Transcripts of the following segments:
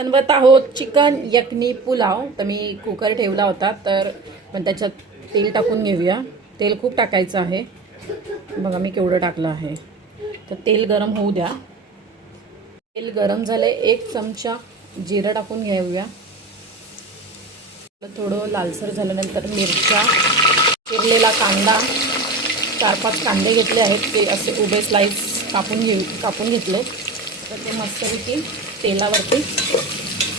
बनवत आहोत चिकन यखनी पुलाव। तर मी कुकर ठेवला होता, तर पण त्याच्यात तेल टाकून घेऊया। तेल खूप टाकायचं आहे, बघा मी केवढं टाकलं आहे। तर तेल गरम होऊ द्या। तेल गरम झाले, 1 चमचा जिरं टाकून घेऊया। थोडं लालसर झाल्यानंतर मिरच्या, चिरलेला कांदा, 4-5 कांदे घेतले आहेत, ते असे उभे स्लाइस कापून घेतले। तर ते मस्तपैकी तेलावरती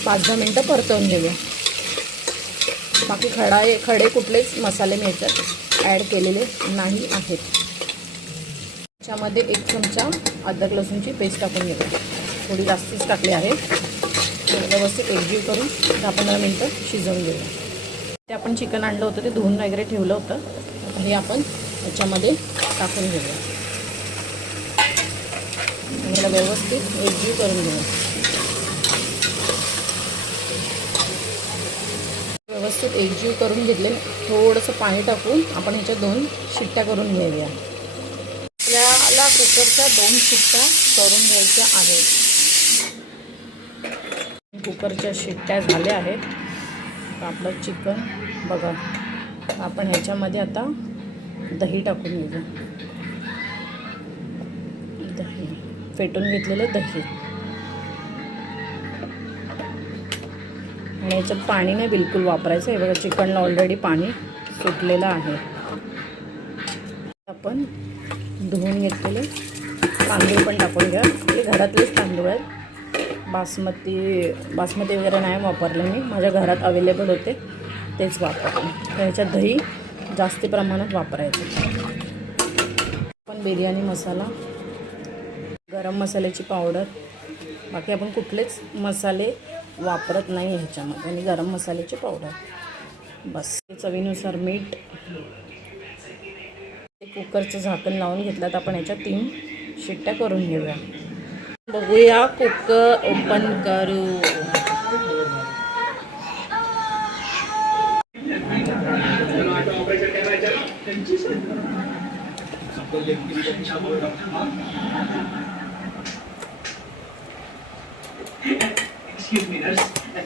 5-10 मिनटं परतवून घेऊया। बाकी खडे कुठलेच मसाले मी याच्यात ॲड केलेले नाही आहेत। त्याच्यामध्ये 1 चमचा अद्रक लसूणची पेस्ट टाकून घेऊया, थोडी जास्तीच टाकली आहे। व्यवस्थित एकजीव करून 10-15 मिनटं शिजवून घेऊया। ते आपण चिकन आणलं होतं, ते धुवून वगैरे ठेवलं होतं, हे आपण याच्यामध्ये टाकून घेऊया। याला व्यवस्थित एकजीव करून घेऊया। व्यवस्थित एकजीव करून घेतले, थोडंसं पाणी टाकून आपण ह्याच्या 2 शिट्ट्या करून घेऊया। आपल्याला कुकरच्या 2 शिट्ट्या करून घ्यायच्या आहेत। कुकरच्या शिट्ट्या झाल्या आहेत। आपलं चिकन बघा, आपण ह्याच्यामध्ये आता दही टाकून घेऊया। दही फेटून घेतलेलं दही, आणि याच्यात पाणी नाही बिलकुल वापरायचं आहे। बघा चिकनला ऑलरेडी पाणी सुटलेलं आहे। आपण धुवून घेतलेले तांदूळ पण टाकून घ्या, हे घरातलेच तांदूळ आहेत। बासमती वगैरे नाही वापरले मी, माझ्या घरात अवेलेबल होते तेच वापरले। तर ह्याच्यात दही जास्त प्रमाणात वापरायचं। आपण बिर्याणी मसाला, गरम मसाल्याची पावडर, बाकी आपण कुठलेच मसाले वापरत नाही ह्याच्यामध्ये, आणि गरम मसाल्याची पावडर बस। चवीनुसार मीठ। कुकरचं झाकण लावून घेतलं, तर आपण याच्या 3 शिट्ट्या करून घेऊया। बघूया कुकर ओपन करू।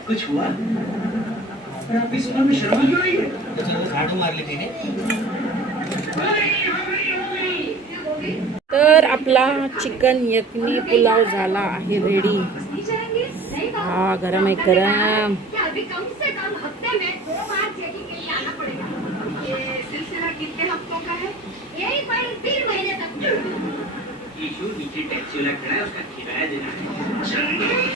कुछ हुआ? आप इस उम्र में शर्मा क्यों रही है? झाड़ू मार लेते हैं। तर आपला चिकन यखनी पुलाव झाला आहे रेडी। हा गरम आहे, गरम। कितने हफ्तों का है? यही 3 महीने तक। नीचे टैक्सी वाला खड़ा है, उसका किराया देना है।